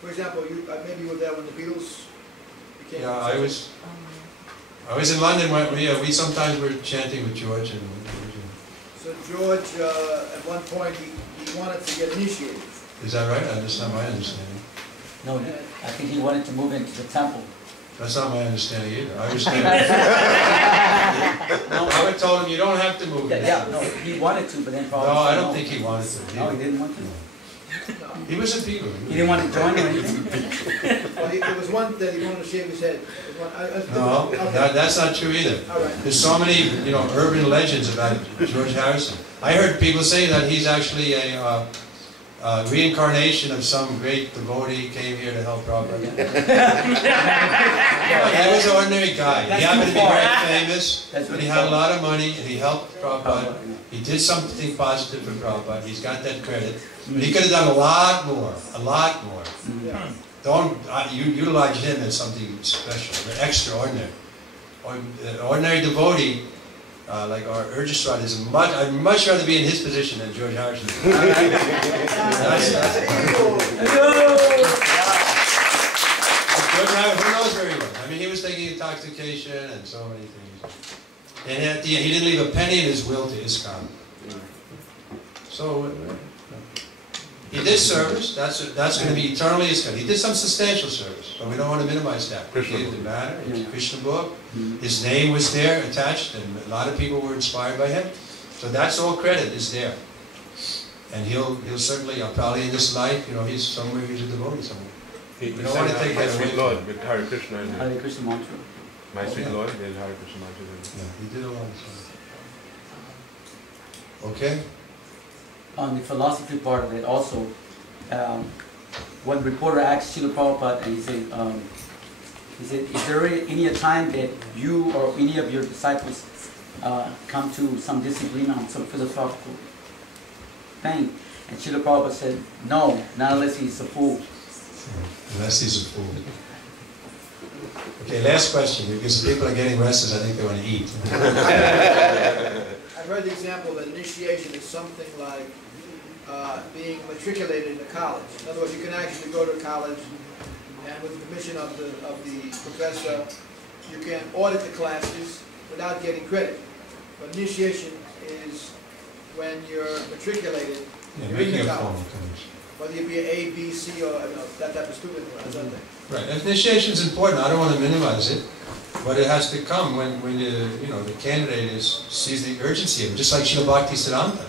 For example, maybe you were there when the Beatles became... Yeah, I was in London when we sometimes were chanting with George. So George, at one point, he wanted to get initiated. Is that right? That's not my understanding. No, I think he wanted to move into the temple. That's not my understanding either. I told him you don't have to move. Yeah, no, he wanted to, but then probably... No, I don't think he wanted to. No, he didn't want to. He was a Beatle. He didn't want to join or anything? Well, there was one that he wanted to shave his head. No, that's not true either. There's so many, urban legends about George Harrison. I heard people say that he's actually a reincarnation of some great devotee came here to help Prabhupada. He was an ordinary guy. He happened to be very famous, and he had a lot of money, and he helped Prabhupada. He did something positive for Prabhupada. He's got that credit. But he could have done a lot more. Don't utilize him as something special, extraordinary. An ordinary devotee, like our Urjaswat, I'd much rather be in his position than George Harrison. Who knows very well? I mean, he was taking intoxication and so many things. And at the end, he didn't leave a penny in his will to ISKCON. So, he did service. That's going to be eternally ISKCON. He did some substantial service, but we don't want to minimize that. He gave the banner, his Krishna book. His name was there attached, and a lot of people were inspired by him. So that's all credit is there. And he'll certainly, probably in this life, he's a devotee somewhere. We don't want to take that away. Lord with Hare Krishna. Hare Krishna mantra. My sweet Lord, there's Hare Krishna mantra. Yeah, he did a lot of stuff. Okay. On the philosophy part of it also, one reporter asked Srila Prabhupada, and he said, is there any time that you or any of your disciples come to some disagreement on some philosophical thing? And Srila Prabhupada said, no, not unless he's a fool. Unless he's a fool. Okay, last question, because people are getting restless, I think they want to eat. I've heard the example that initiation is something like being matriculated in a college. In other words, you can actually go to college, and with the permission of the professor, you can audit the classes without getting credit. But initiation is when you're matriculated, you're in the college. Whether you be an A, B, C, or that type of student or something. Right. Initiation is important. I don't want to minimize it, but it has to come when the candidate sees the urgency of it. Just like Srila Bhaktisiddhanta,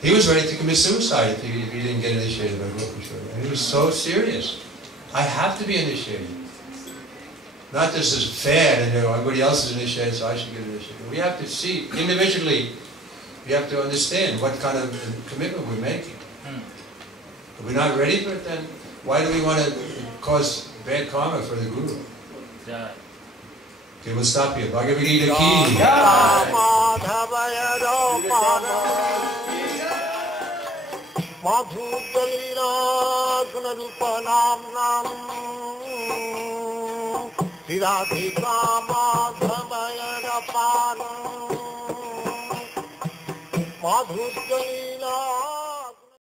he was ready to commit suicide if he didn't get initiated by Gopishore. And he was so serious. I have to be initiated. Not just as fad and everybody else is initiated, so I should get initiated. We have to see individually. We have to understand what kind of commitment we're making. If we're not ready for it, then why do we want to cause bad karma for the Guru? Okay, we'll stop here. Bhagavad Gita ki. Madhu